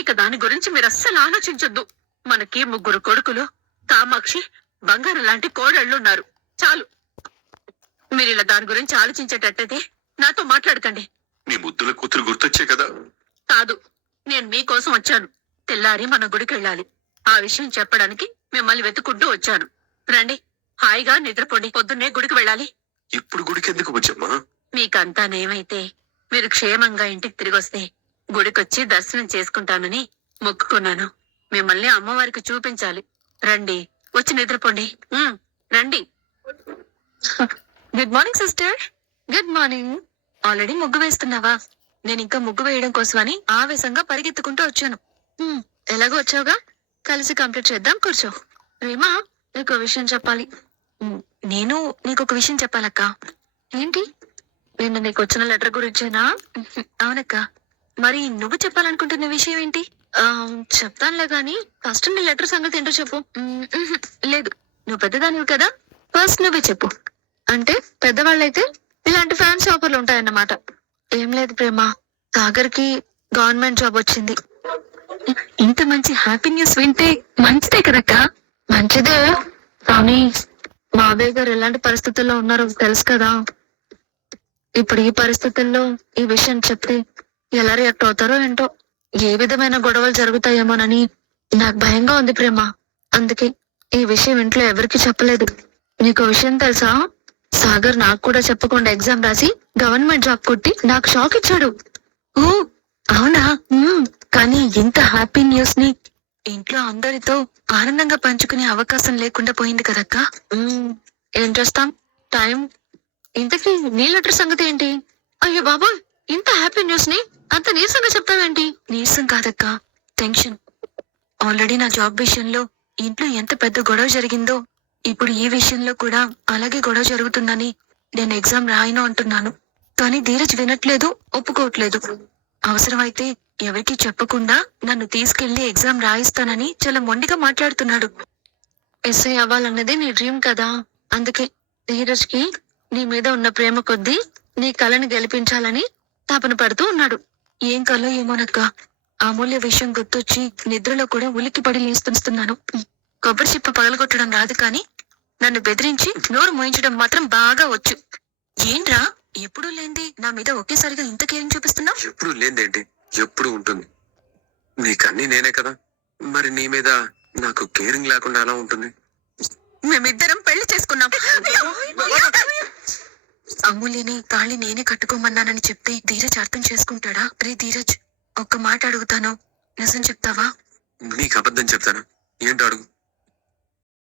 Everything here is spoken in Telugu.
ఇక దాని గురించి మీరు అస్సలు ఆలోచించొద్దు. మనకి 3 కొడుకులు, కామాక్షి, బంగారం లాంటి కోడళ్ళున్నారు. చాలు. మీరిలా దాని గురించి ఆలోచించేటట్టయితే నాతో మాట్లాడకండి. నీ ముద్దుల కూతురు గుర్తొచ్చే కదా. కాదు, నేను మీకోసం వచ్చాను. తెల్లారి మన గుడికి వెళ్ళాలి. ఆ విషయం చెప్పడానికి మిమ్మల్ని వెతుకుంటూ వచ్చాను. రండి, హాయిగా నిద్రపోండి. పొద్దున్నే గుడికి వెళ్ళాలి. ఇప్పుడు గుడికి ఎందుకు వచ్చమ్మా? మీకంతా నేమైతే మీరు క్షేమంగా ఇంటికి తిరిగొస్తే గుడికొచ్చి దర్శనం చేసుకుంటానని మొక్కుకున్నాను. మిమ్మల్ని అమ్మవారికి చూపించాలి. రండి, వచ్చి నిద్రపోండి. రండి. Good morning sister. Good morning. Already ముగ్గు వేస్తున్నావా? నేను ఇంకా ముగ్గు వేయడం కోసమని ఆవేశంగా పరిగెత్తుకుంటూ వచ్చాను. ఎలాగో వచ్చావుగా, కలిసి కంప్లీట్ చేద్దాం. కూర్చో. రేమా, నీకు విషయం చెప్పాలి. నేను నీకొక విషయం చెప్పాలక్క. ఏంటి? నిన్న నీకు వచ్చిన లెటర్ గురించేనా? అవునక్క. మరి నువ్వు చెప్పాలనుకుంటున్న విషయం ఏంటి? చెప్తానులే గాని ఫస్ట్ నీ లెటర్ సంగతి ఏంటో చెప్పు. లేదు, నువ్వు పెద్దదానివి కదా, ఫస్ట్ నువ్వే చెప్పు. అంటే పెద్దవాళ్ళైతే ఇలాంటి ఫ్యాన్ షాపర్లు ఉంటాయన్నమాట. ఏం లేదు ప్రేమ, సాగర్ కి గవర్నమెంట్ జాబ్ వచ్చింది. ఇంత మంచి హ్యాపీ న్యూస్ వింటే మంచిదే కదక్క. మంచిదే, కానీ మావయ్య గారు ఎలాంటి పరిస్థితుల్లో ఉన్నారో తెలుసు కదా. ఇప్పుడు ఈ పరిస్థితుల్లో ఈ విషయం చెప్తే ఎలా రియాక్ట్ అవుతారో ఏంటో, ఏ విధమైన గొడవలు జరుగుతాయేమోనని నాకు భయంగా ఉంది ప్రేమ. అందుకే ఈ విషయం ఇంట్లో ఎవరికి చెప్పలేదు. నీకు విషయం తెలుసా? సాగర్ నాకు కూడా చెప్పకుండా ఎగ్జామ్ రాసి గవర్నమెంట్ జాబ్ కొట్టి నాకు షాక్ ఇచ్చాడు. ఓ అవునా? కానీ ఇంత హ్యాపీ న్యూస్ ని ఇంట్లో అందరితో ఆనందంగా పంచుకునే అవకాశం లేకుండా పోయింది కదక్క. ఏం చేస్తాం, టైం. ఇంతకీ నీ లెటర్ సంగతి ఏంటి? అయ్యో బాబోయ్, ఇంత హ్యాపీ న్యూస్ ని అంత నీరసంగా చెప్తావేంటి? నీరసం కాదక్క, టెన్షన్. ఆల్రెడీ నా జాబ్ విషయంలో ఇంట్లో ఎంత పెద్ద గొడవ జరిగిందో, ఇప్పుడు ఈ విషయంలో కూడా అలాగే గొడవ జరుగుతుందని నేను ఎగ్జామ్ రాయను అంటున్నాను. కానీ ధీరజ్ వినట్లేదు, ఒప్పుకోవట్లేదు. అవసరమైతే ఎవరికి చెప్పకుండా నన్ను తీసుకెళ్లి ఎగ్జామ్ రాయిస్తానని చాలా మొండిగా మాట్లాడుతున్నాడు. ఎస్ఐ అవ్వాలన్నది నీ డ్రీమ్ కదా, అందుకే ధీరజ్ కి నీ మీద ఉన్న ప్రేమ కొద్దీ నీ కళని గెలిపించాలని తాపన పడుతూ ఉన్నాడు. ఏం కలో ఏమోనక్క, అమూల్య విషయం గుర్తొచ్చి నిద్రలో కూడా ఉలిక్కిపడి లేస్తున్నాను. కొబ్బరి చిప్ప పగలగొట్టడం రాదు, కానీ నన్ను బెదిరించి నోరు మోయించడం మాత్రం బాగా వచ్చు. ఏంట్రా, ఎప్పుడు లేంది నా మీద ఒకేసారిగా ఇంత కేరింగ్ చూపిస్తున్నావు? ఎప్పుడు లేదేంటి, ఎప్పుడు ఉంటుంది. నీకన్నీ నేనే కదా, మరి నీ మీద నాకు కేరింగ్ లేకుండా ఎలా ఉంటుంది? మేమిద్దరం పెళ్లి చేసుకున్నాం. అమూల్యని తాళి నేనే కట్టుకోమన్నానని చెప్తే ధీరజ్ అర్థం చేసుకుంటాడా? రే ధీరజ్, ఒక్క మాట అడుగుతాను, నిజం చెప్తావా? నీకు అబద్ధం చెప్తాను, ఏంటో అడుగు.